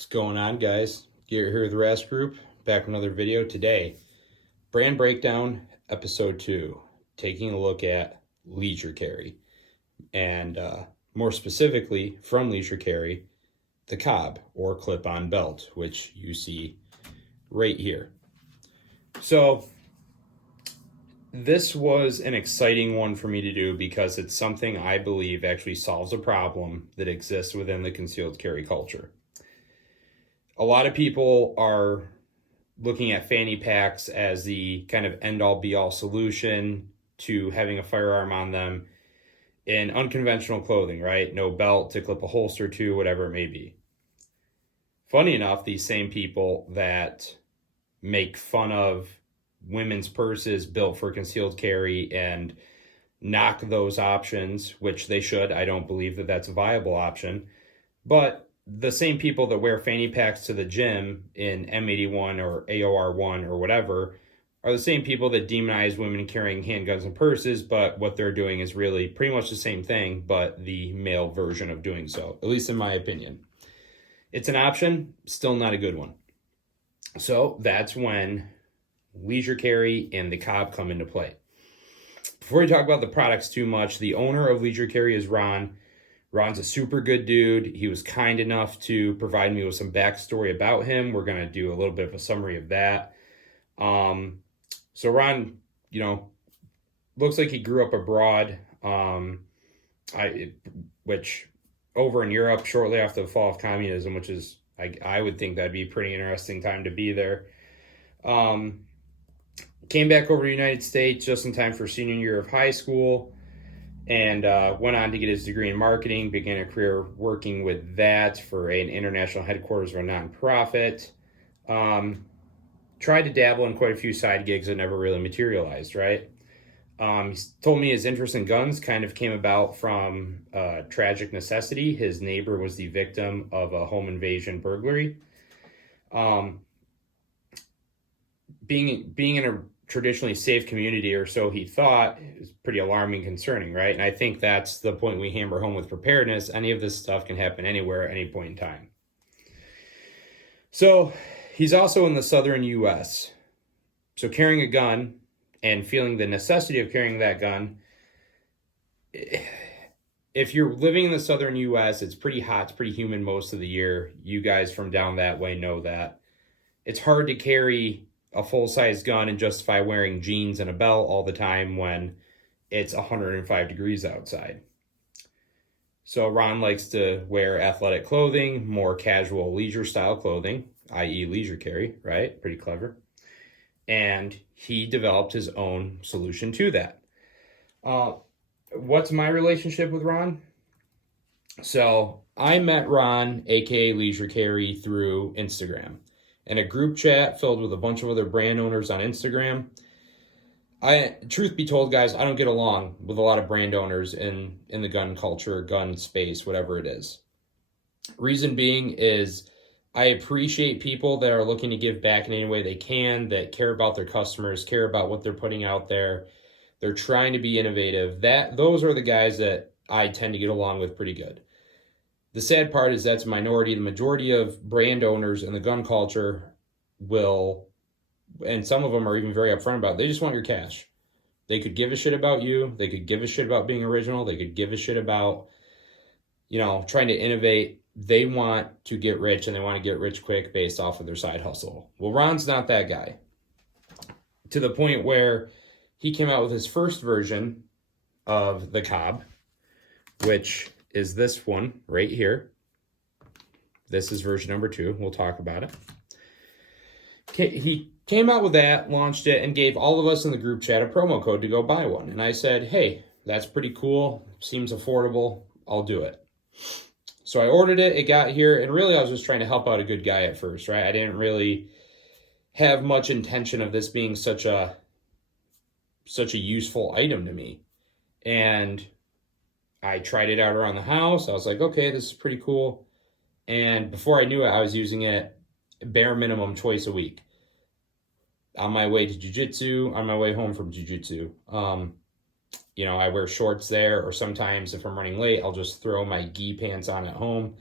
What's going on, guys? Garrett here with the Rast Group, back with another video today. Brand Breakdown, Episode 2, taking a look at leisure carry. And more specifically, from leisure carry, the Cobb, or clip-on belt, which you see right here. So, this was an exciting one for me to do because it's something I believe actually solves a problem that exists within the concealed carry culture. A lot of people are looking at fanny packs as the kind of end-all be-all solution to having a firearm on them in unconventional clothing, right? No belt to clip a holster to, whatever it may be. Funny enough, these same people that make fun of women's purses built for concealed carry and knock those options, which they should. I don't believe that that's a viable option. But the same people that wear fanny packs to the gym in M81 or AOR1 or whatever are the same people that demonize women carrying handguns and purses, but what they're doing is really pretty much the same thing, but the male version of doing so, at least in my opinion. It's an option, still not a good one. So that's when leisure carry and the Cobb come into play. Before we talk about the products too much, the owner of leisure carry is Ron. Ron's a super good dude. He was kind enough to provide me with some backstory about him. We're going to do a little bit of a summary of that. So Ron, looks like he grew up abroad, which over in Europe shortly after the fall of communism, which is, I would think that'd be a pretty interesting time to be there. Came back over to the United States just in time for senior year of high school and went on to get his degree in marketing, began a career working with that for an international headquarters of a nonprofit. Tried to dabble in quite a few side gigs that never really materialized, right? He told me his interest in guns kind of came about from tragic necessity. His neighbor was the victim of a home invasion burglary. Being in a traditionally safe community, or so he thought, is pretty alarming, concerning, right? And I think that's the point we hammer home with preparedness. Any of this stuff can happen anywhere, at any point in time. So he's also in the southern U.S. So carrying a gun and feeling the necessity of carrying that gun, if you're living in the southern U.S., it's pretty hot, it's pretty humid most of the year. You guys from down that way know that. It's hard to carry a full-size gun and justify wearing jeans and a belt all the time when it's 105 degrees outside. So Ron likes to wear athletic clothing, more casual leisure style clothing, i.e. leisure carry, right? Pretty clever. And he developed his own solution to that. What's my relationship with Ron? So I met Ron, aka Leisure Carry, through Instagram. In a group chat filled with a bunch of other brand owners on Instagram. Truth be told, guys, I don't get along with a lot of brand owners in the gun culture, gun space, whatever it is. Reason being is I appreciate people that are looking to give back in any way they can, that care about their customers, care about what they're putting out there. They're trying to be innovative. Those are the guys that I tend to get along with pretty good. The sad part is that's a minority. The majority of brand owners in the gun culture will, and some of them are even very upfront about it, they just want your cash. They could give a shit about you. They could give a shit about being original. They could give a shit about, trying to innovate. They want to get rich, and they want to get rich quick based off of their side hustle. Well, Ron's not that guy. To the point where he came out with his first version of the Cobb, which is this one right here. This is version number 2. We'll talk about it. He came out with that, launched it, and gave all of us in the group chat a promo code to go buy one. And I said, hey, that's pretty cool. Seems affordable. I'll do it. So I ordered it. It got here. And really, I was just trying to help out a good guy at first, right? I didn't really have much intention of this being such a useful item to me. And I tried it out around the house. I was like, okay, this is pretty cool. And before I knew it, I was using it bare minimum twice a week. On my way to jiu-jitsu, on my way home from jiu-jitsu. I wear shorts there, or sometimes if I'm running late, I'll just throw my gi pants on at home.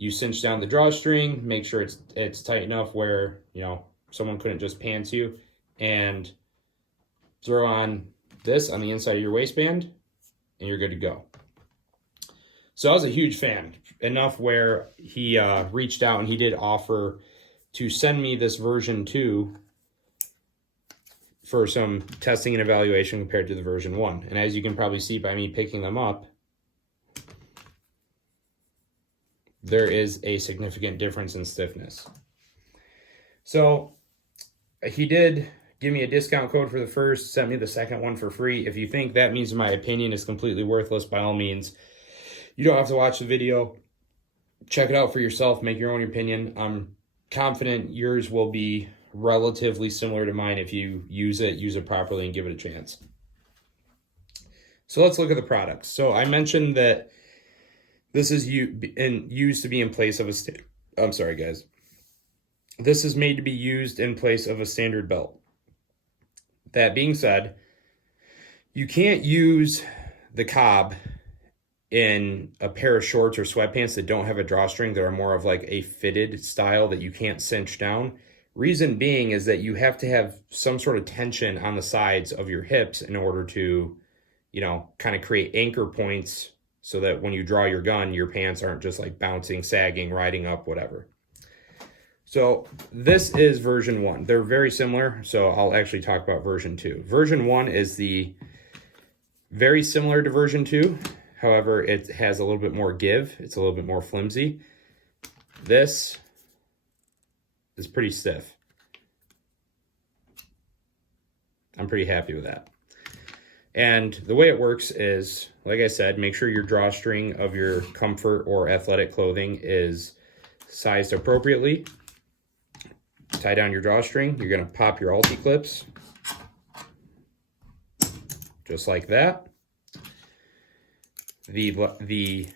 You cinch down the drawstring, make sure it's tight enough where, you know, someone couldn't just pants you, and throw on this on the inside of your waistband, and you're good to go. So I was a huge fan, enough where he reached out and he did offer to send me this version 2 for some testing and evaluation compared to the version 1. And as you can probably see by me picking them up, there is a significant difference in stiffness. So he did give me a discount code for the first, sent me the second one for free. If you think that means my opinion is completely worthless, by all means, you don't have to watch the video. Check it out for yourself, make your own opinion. I'm confident yours will be relatively similar to mine if you use it properly and give it a chance. So let's look at the products. So I mentioned that this is used to be in place of a I'm sorry, guys. This is made to be used in place of a standard belt. That being said, you can't use the Cobb in a pair of shorts or sweatpants that don't have a drawstring, that are more of like a fitted style that you can't cinch down. Reason being is that you have to have some sort of tension on the sides of your hips in order to, you know, kind of create anchor points so that when you draw your gun, your pants aren't just like bouncing, sagging, riding up, whatever. So this is version 1. They're very similar, so I'll actually talk about version 2. Version 1 is very similar to version 2. However, it has a little bit more give. It's a little bit more flimsy. This is pretty stiff. I'm pretty happy with that. And the way it works is, like I said, make sure your drawstring of your comfort or athletic clothing is sized appropriately. Tie down your drawstring. You're going to pop your ulti clips just like that. The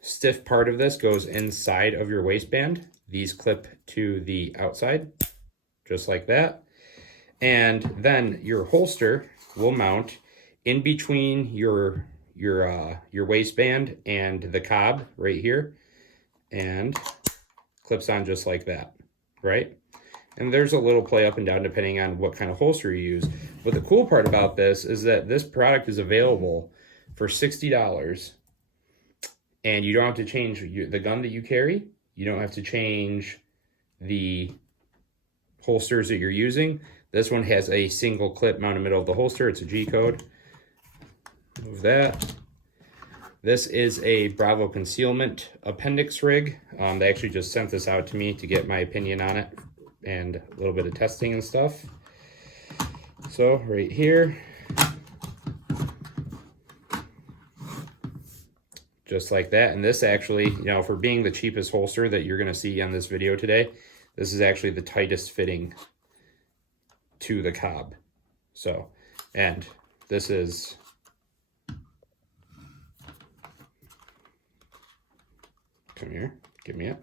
stiff part of this goes inside of your waistband. These clip to the outside just like that. And then your holster will mount in between your waistband and the Cobb right here, and clips on just like that, right? And there's a little play up and down depending on what kind of holster you use. But the cool part about this is that this product is available for $60, and you don't have to change the gun that you carry. You don't have to change the holsters that you're using. This one has a single clip mounted in the middle of the holster. It's a G code. Move that. This is a Bravo concealment appendix rig. They actually just sent this out to me to get my opinion on it and a little bit of testing and stuff. So right here, just like that. And this actually, you know, for being the cheapest holster that you're going to see on this video today, this is actually the tightest fitting to the Cobb. So, and this is, come here, give me it.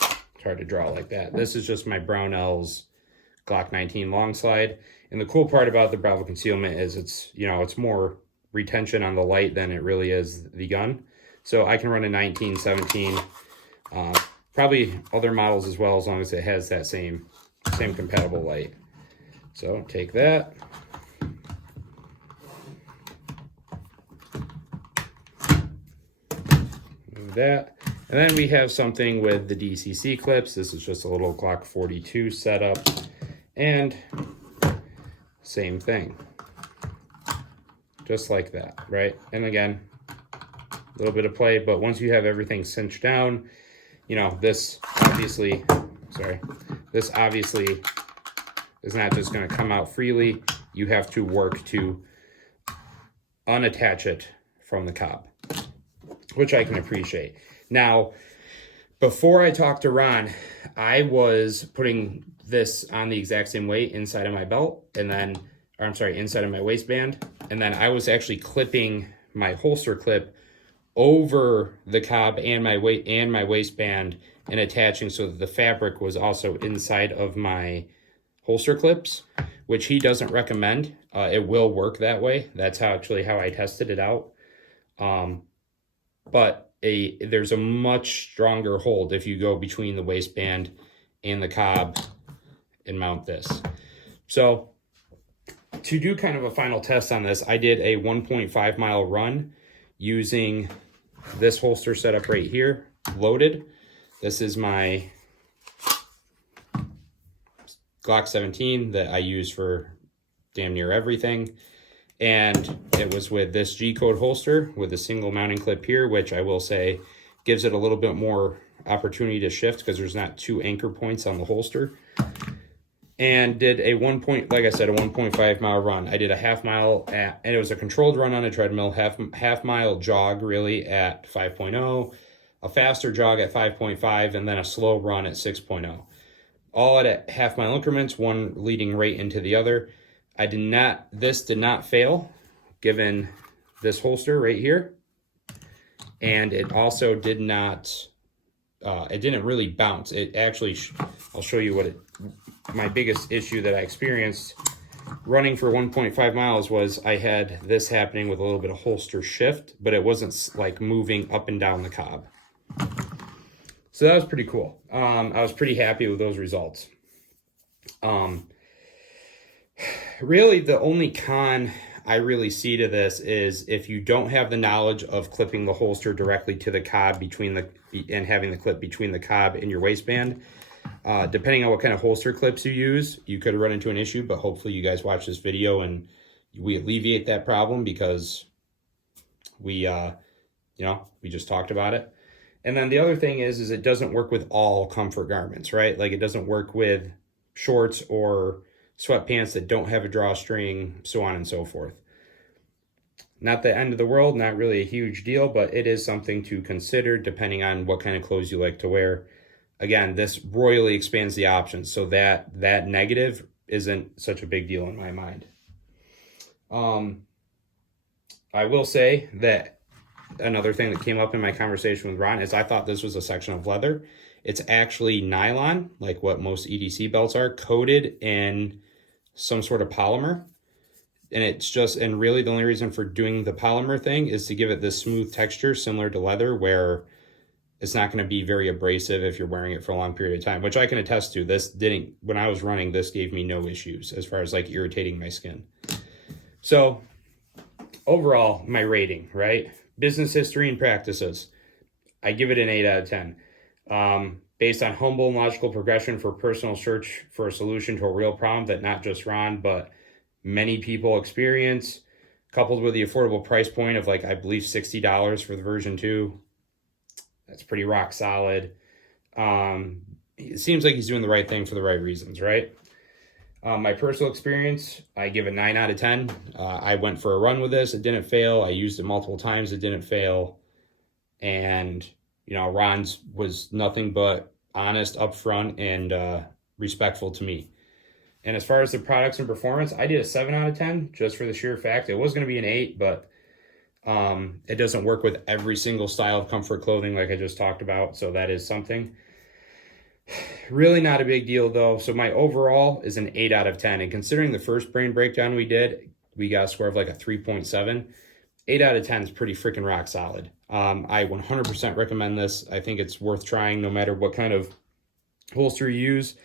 It's hard to draw like that. This is just my Brownells Glock 19 long slide. And the cool part about the Bravo concealment is it's, you know, it's more retention on the light than it really is the gun. So I can run a 19, 17, probably other models as well, as long as it has that same compatible light. So take that. Move that. And then we have something with the DCC clips. This is just a little Glock 42 setup. And same thing. Just like that, right? And again, a little bit of play, but once you have everything cinched down, you know, this obviously is not just going to come out freely. You have to work to unattach it from the Cobb, which I can appreciate. Now, before I talked to Ron, I was putting this on the exact same way inside of my belt, and then, or I'm sorry, inside of my waistband. And then I was actually clipping my holster clip over the Cobb and my waistband and attaching so that the fabric was also inside of my holster clips, which he doesn't recommend. It will work that way. That's how I tested it out. But there's a much stronger hold if you go between the waistband and the Cobb and mount this. So to do kind of a final test on this, I did a 1.5 mile run using this holster setup right here, loaded. This is my Glock 17 that I use for damn near everything. And it was with this G-code holster with a single mounting clip here, which I will say gives it a little bit more opportunity to shift because there's not two anchor points on the holster. And did a like I said, a 1.5 mile run. I did a half mile and it was a controlled run on a treadmill, half mile jog really at 5.0, a faster jog at 5.5, and then a slow run at 6.0. All at half mile increments, one leading right into the other. This did not fail given this holster right here. And it also did not, it didn't really bounce. It actually, I'll show you my biggest issue that I experienced running for 1.5 miles was I had this happening with a little bit of holster shift, but it wasn't like moving up and down the Cobb. So that was pretty cool. I was pretty happy with those results. Really, the only con I really see to this is if you don't have the knowledge of clipping the holster directly to the Cobb and having the clip between the Cobb and your waistband. Depending on what kind of holster clips you use, you could run into an issue, but hopefully you guys watch this video and we alleviate that problem because we just talked about it. And then the other thing is it doesn't work with all comfort garments, right? Like it doesn't work with shorts or sweatpants that don't have a drawstring, so on and so forth. Not the end of the world, not really a huge deal, but it is something to consider depending on what kind of clothes you like to wear. Again, this royally expands the options, so that negative isn't such a big deal in my mind. I will say that another thing that came up in my conversation with Ron is I thought this was a section of leather. It's actually nylon, like what most EDC belts are, coated in some sort of polymer. And really the only reason for doing the polymer thing is to give it this smooth texture similar to leather where it's not going to be very abrasive if you're wearing it for a long period of time, which I can attest to. When I was running, this gave me no issues as far as like irritating my skin. So overall, my rating, right? Business history and practices. I give it an 8 out of 10. Based on humble and logical progression for personal search for a solution to a real problem that not just Ron, but many people experience, coupled with the affordable price point of like, I believe $60 for the version 2. That's pretty rock solid. It seems like he's doing the right thing for the right reasons, right? My personal experience, I give a 9 out of 10. I went for a run with this. It didn't fail. I used it multiple times. It didn't fail. And, Ron's was nothing but honest, upfront, and respectful to me. And as far as the products and performance, I did a 7 out of 10 just for the sheer fact. It was going to be an 8, but it doesn't work with every single style of comfort clothing like I just talked about. So that is something. Really not a big deal though. So my overall is an 8 out of 10. And considering the first brain breakdown we did, we got a score of like a 3.7. 8 out of 10 is pretty freaking rock solid. I 100% recommend this. I think it's worth trying no matter what kind of holster you use.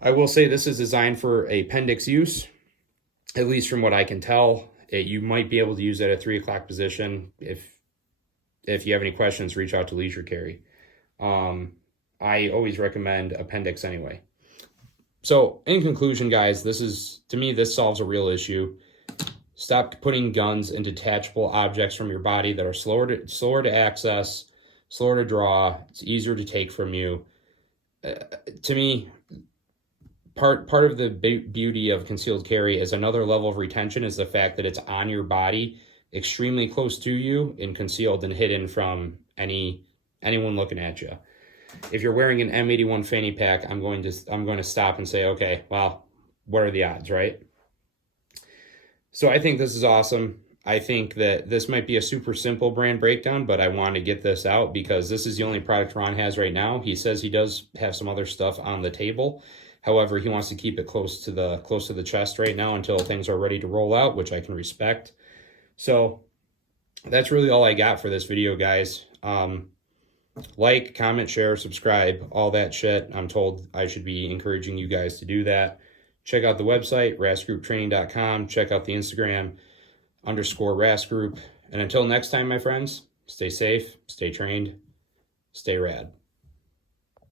I will say this is designed for appendix use, at least from what I can tell. You might be able to use it at a 3 o'clock position. If you have any questions, reach out to Leisure Carry. I always recommend appendix anyway. So in conclusion, guys, to me, this solves a real issue. Stop putting guns in detachable objects from your body that are slower to access, slower to draw. It's easier to take from you. To me, part of the beauty of concealed carry is another level of retention is the fact that it's on your body, extremely close to you, and concealed and hidden from anyone looking at you. If you're wearing an M81 fanny pack, I'm going to stop and say, okay, well, what are the odds, right? So I think this is awesome. I think that this might be a super simple brand breakdown, but I want to get this out because this is the only product Ron has right now. He says he does have some other stuff on the table. However, he wants to keep it close to the chest right now until things are ready to roll out, which I can respect. So that's really all I got for this video, guys. Like, comment, share, subscribe, all that shit. I'm told I should be encouraging you guys to do that. Check out the website, rasgrouptraining.com. Check out the Instagram, _rasgroup. And until next time, my friends, stay safe, stay trained, stay rad.